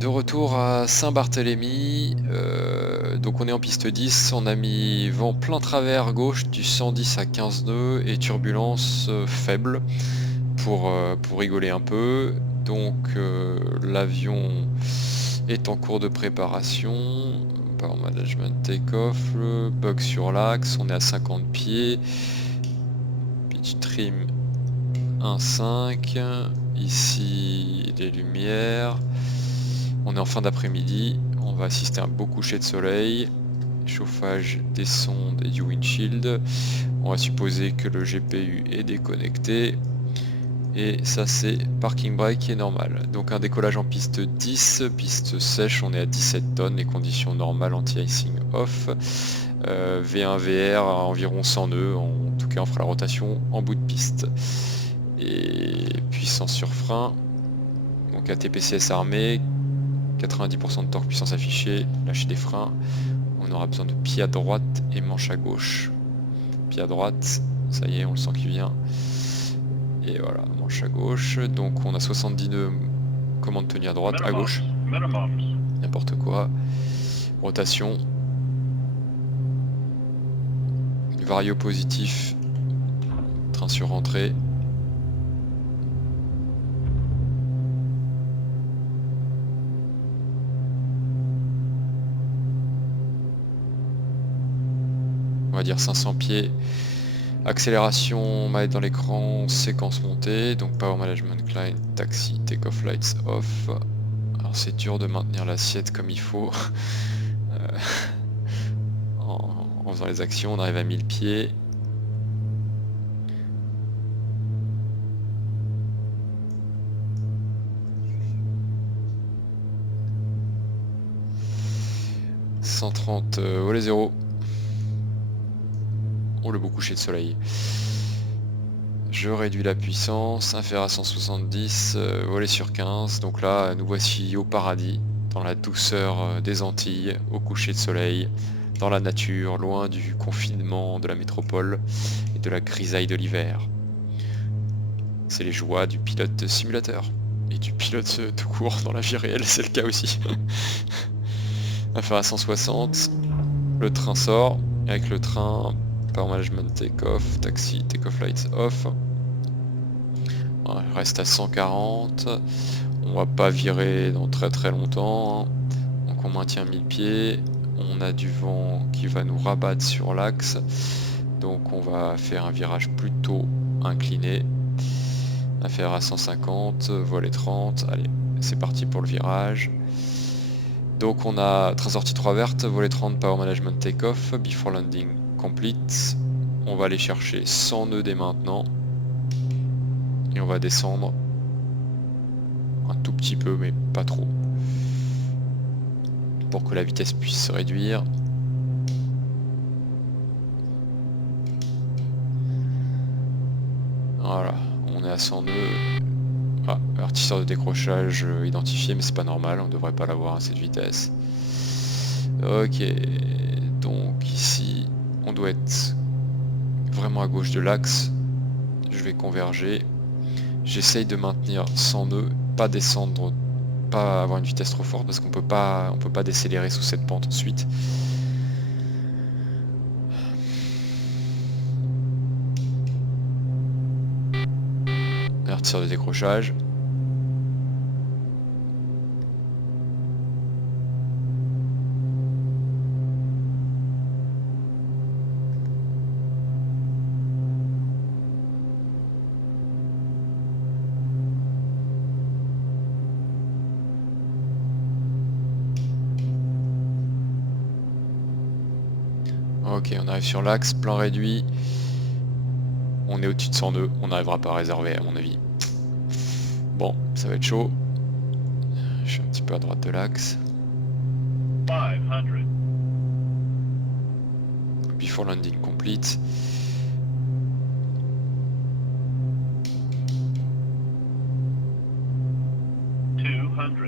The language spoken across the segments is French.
De retour à Saint-Barthélemy, donc on est en piste 10, on a mis vent plein travers gauche du 110 à 15 nœuds et turbulence faible pour rigoler un peu. Donc l'avion est en cours de préparation, power management take-off, bug sur l'axe, on est à 50 pieds, pitch trim 1.5, ici les lumières. On est en fin d'après-midi, on va assister à un beau coucher de soleil, chauffage des sondes et du windshield. On va supposer que le GPU est déconnecté. Et ça c'est parking brake qui est normal. Donc un décollage en piste 10, piste sèche, on est à 17 tonnes, les conditions normales anti-icing off. V1 VR à environ 100 nœuds, en tout cas on fera la rotation en bout de piste. Et puissance sur frein, donc ATPCS armé, 90% de torque puissance affichée, lâcher des freins, on aura besoin de pied à droite et manche à gauche. Pied à droite, ça y est, on le sent qui vient. Et voilà, manche à gauche, donc on a 70 nœuds, commande tenue à droite, à gauche, n'importe quoi. Rotation. Vario positif, train sur rentrée. On va dire 500 pieds. Accélération, on va être dans l'écran, séquence montée, donc power management climb, taxi, take off lights off. Alors c'est dur de maintenir l'assiette comme il faut. En faisant les actions, on arrive à 1000 pieds. « 130 volet 0. Oh, le beau coucher de soleil. Je réduis la puissance, inférieur à 170, volet sur 15. Donc là, nous voici au paradis, dans la douceur des Antilles, au coucher de soleil, dans la nature, loin du confinement de la métropole et de la grisaille de l'hiver. C'est les joies du pilote simulateur et du pilote tout court dans la vie réelle, c'est le cas aussi. Inférieur à 160, le train sort, et avec le train, power management take-off, taxi, take-off lights off. On reste à 140, on va pas virer dans très longtemps, donc on maintient 1000 pieds, on a du vent qui va nous rabattre sur l'axe, donc on va faire un virage plutôt incliné, inférieur à 150, volet 30, allez c'est parti pour le virage. Donc on a train sortie 3 verte, volet 30, power management take-off, before landing complete, on va aller chercher 100 nœuds dès maintenant. Et on va descendre un tout petit peu, mais pas trop, pour que la vitesse puisse se réduire. Voilà, on est à 100 nœuds. Ah, avertisseur de décrochage identifié, mais c'est pas normal, on devrait pas l'avoir à cette vitesse. Ok, donc ici, on doit être vraiment à gauche de l'axe. Je vais converger. J'essaye de maintenir 100 nœuds, pas descendre, pas avoir une vitesse trop forte parce qu'on peut pas décélérer sous cette pente ensuite. Avertisseur de décrochage. Ok, on arrive sur l'axe, plan réduit. On est au-dessus de 100 nœuds, on n'arrivera pas à réserver à mon avis. Bon, ça va être chaud. Je suis un petit peu à droite de l'axe. 500. Before landing complete.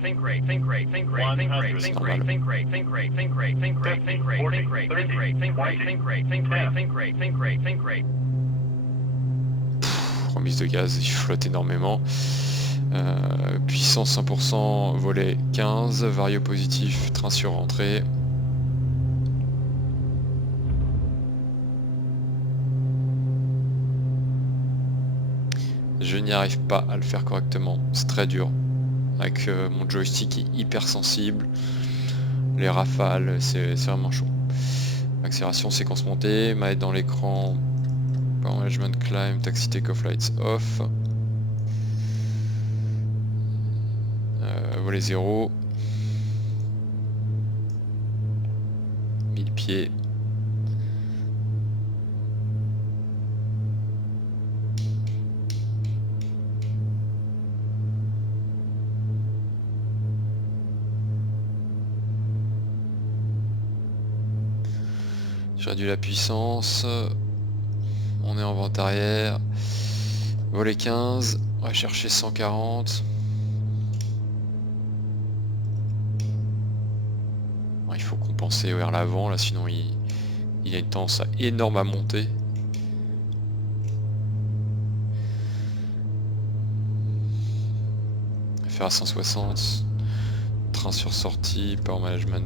Think rate, think rate, think rate, think rate, think rate, think rate, think rate, think rate, think rate, think rate, think rate, think rate, think rate, think rate, think rate, think rate, think rate, think rate. Remise de gaz, il flotte énormément. Puissance 100%, volet 15, vario positif, train sur entrée. Je n'y arrive pas à le faire correctement, c'est très dur. Avec mon joystick qui est hyper sensible, les rafales, c'est vraiment chaud. Accélération, séquence montée, manette dans l'écran, power management, climb, taxi take-off lights off. Volet 0. 1000 pieds. J'ai réduit la puissance. On est en vente arrière. Volet 15. On va chercher 140. Bon, il faut compenser vers l'avant, là, sinon il a une tendance énorme à monter. Faire à 160. Train sur sortie, power management.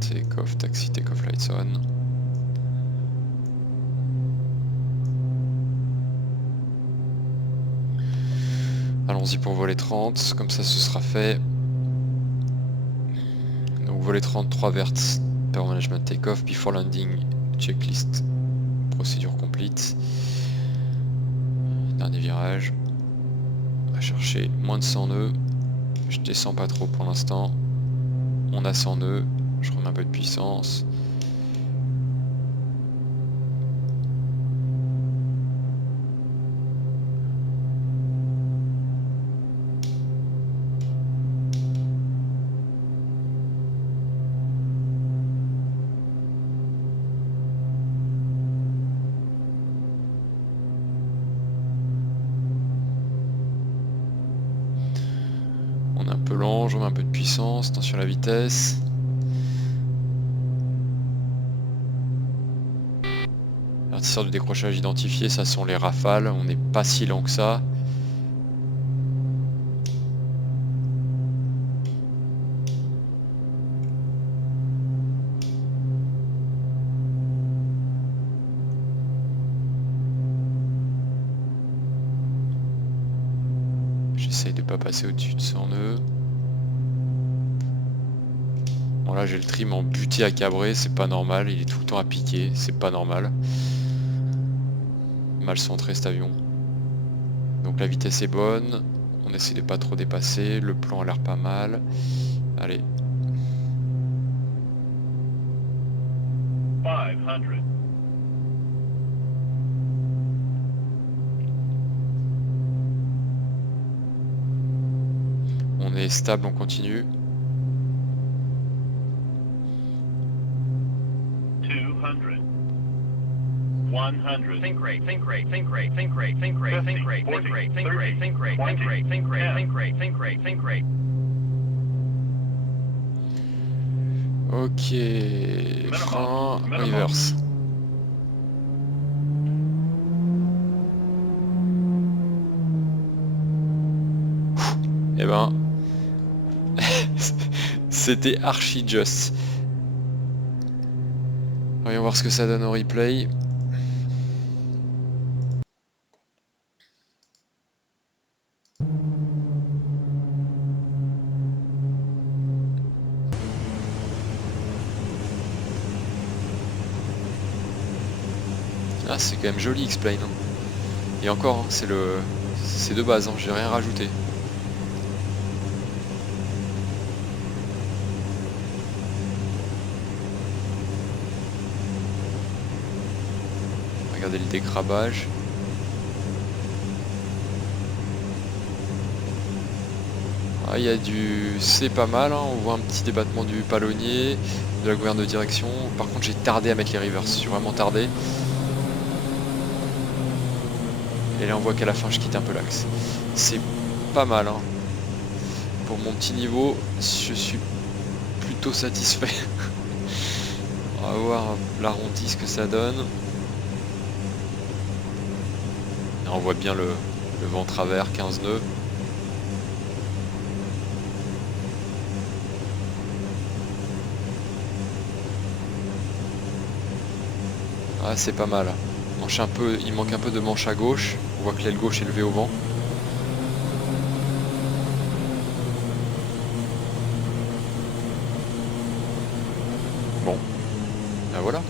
Take-off, taxi, take-off, lights on. Allons-y pour volet 30, comme ça ce sera fait. Donc volet 30, 3 verts, power management, take-off, before landing, checklist, procédure complete. Dernier virage. On va chercher moins de 100 nœuds. Je descends pas trop pour l'instant. On a 100 nœuds. Je remets un peu de puissance. On est un peu lent, je remets un peu de puissance, attention à la vitesse. Avertisseur de décrochage identifié, ça sont les rafales, on n'est pas si lent que ça. J'essaye de pas passer au-dessus de 100 nœuds. Bon là j'ai le trim en buté à cabrer, c'est pas normal, il est tout le temps à piquer, c'est pas normal. Mal centré cet avion. Donc la vitesse est bonne, on essaie de pas trop dépasser, le plan a l'air pas mal. Allez. 500. On est stable, on continue. 200. 100. Think rate, think rate, think rate, think rate, think rate, think rate, think rate, think rate, think rate, think rate, think rate, think rate, think rate, think rate. Ok, frein, reverse. Eh ben, c'était archi just. Voyons voir ce que ça donne au replay. Ah, c'est quand même joli X-Plane. Hein. Et encore, hein, c'est de base, hein, j'ai rien rajouté. Regardez le décrabage. Ah, il y a du... c'est pas mal, hein. On voit un petit débattement du palonnier, de la gouverne de direction. Par contre j'ai tardé à mettre les reverse, j'ai vraiment tardé. Et là on voit qu'à la fin je quitte un peu l'axe. C'est pas mal, hein. Pour mon petit niveau, je suis plutôt satisfait. On va voir l'arrondi ce que ça donne. Là, on voit bien le vent travers, 15 nœuds. Ah, c'est pas mal. Il manque un peu de manche à gauche. On voit que l'aile gauche est levée au vent. Bon, ben voilà.